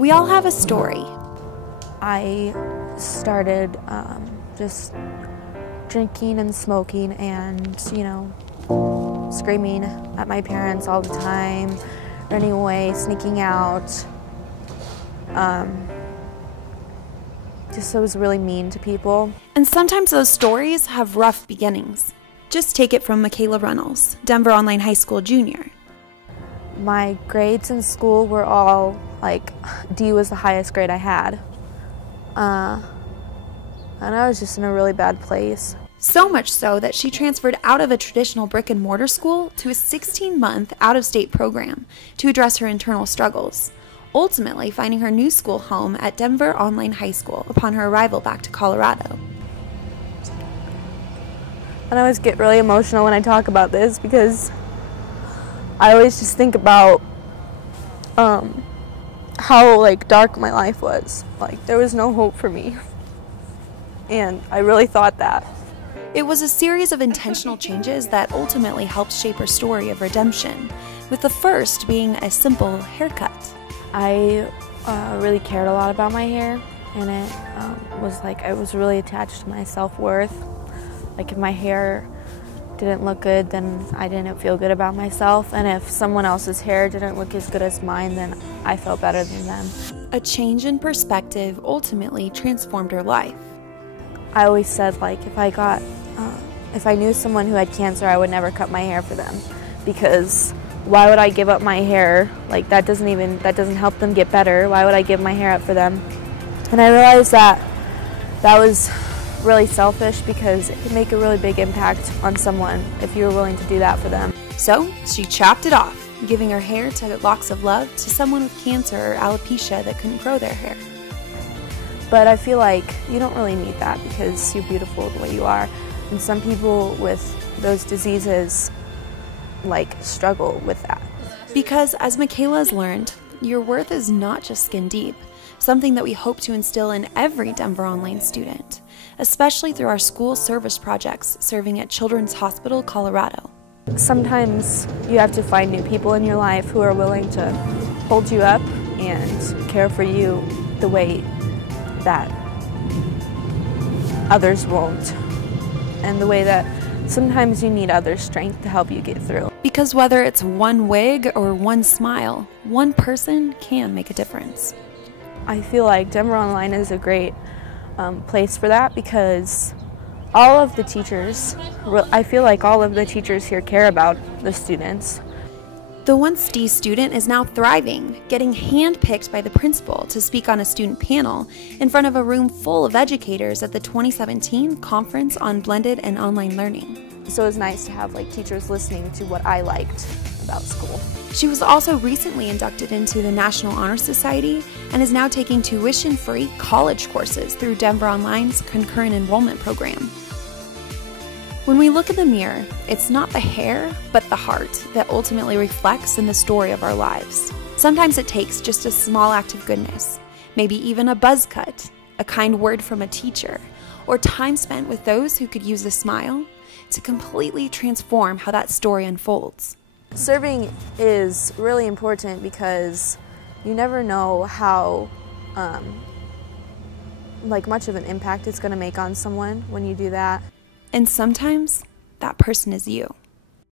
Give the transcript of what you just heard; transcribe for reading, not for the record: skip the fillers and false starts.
We all have a story. I started just drinking and smoking and, screaming at my parents all the time, running away, sneaking out. Just I was really mean to people. And sometimes those stories have rough beginnings. Just take it from McKayla Runels, Denver Online High School junior. My grades in school were all like D was the highest grade I had. And I was just in a really bad place. So much so that she transferred out of a traditional brick and mortar school to a 16-month out-of-state program to address her internal struggles, ultimately finding her new school home at Denver Online High School upon her arrival back to Colorado. And I always get really emotional when I talk about this because I always just think about how dark my life was. There was no hope for me. And I really thought that. It was a series of intentional changes that ultimately helped shape her story of redemption, with the first being a simple haircut. I really cared a lot about my hair, and it was I was really attached to my self-worth. If my hair didn't look good, then I didn't feel good about myself, and if someone else's hair didn't look as good as mine, then I felt better than them. A change in perspective ultimately transformed her life. I always said if I knew someone who had cancer, I would never cut my hair for them, because why would I give up my hair? That doesn't help them get better. Why would I give my hair up for them? And I realized that was really selfish, because it can make a really big impact on someone if you were willing to do that for them. So she chopped it off, giving her hair to Locks of Love to someone with cancer or alopecia that couldn't grow their hair. But I feel like you don't really need that, because you're beautiful the way you are. And some people with those diseases struggle with that. Because as McKayla has learned, your worth is not just skin deep, something that we hope to instill in every Denver Online student, especially through our school service projects serving at Children's Hospital, Colorado. Sometimes you have to find new people in your life who are willing to hold you up and care for you the way that others won't, and the way that sometimes you need others' strength to help you get through. Because whether it's one wig or one smile, one person can make a difference. I feel like Denver Online is a great place for that, because all of the teachers, I feel like all of the teachers here care about the students. The once D student is now thriving, getting handpicked by the principal to speak on a student panel in front of a room full of educators at the 2017 Conference on Blended and Online Learning. So it was nice to have teachers listening to what I liked about school. She was also recently inducted into the National Honor Society and is now taking tuition-free college courses through Denver Online's concurrent enrollment program. When we look in the mirror, it's not the hair, but the heart that ultimately reflects in the story of our lives. Sometimes it takes just a small act of goodness, maybe even a buzz cut, a kind word from a teacher, or time spent with those who could use a smile to completely transform how that story unfolds. Serving is really important, because you never know how much of an impact it's going to make on someone when you do that. And sometimes that person is you.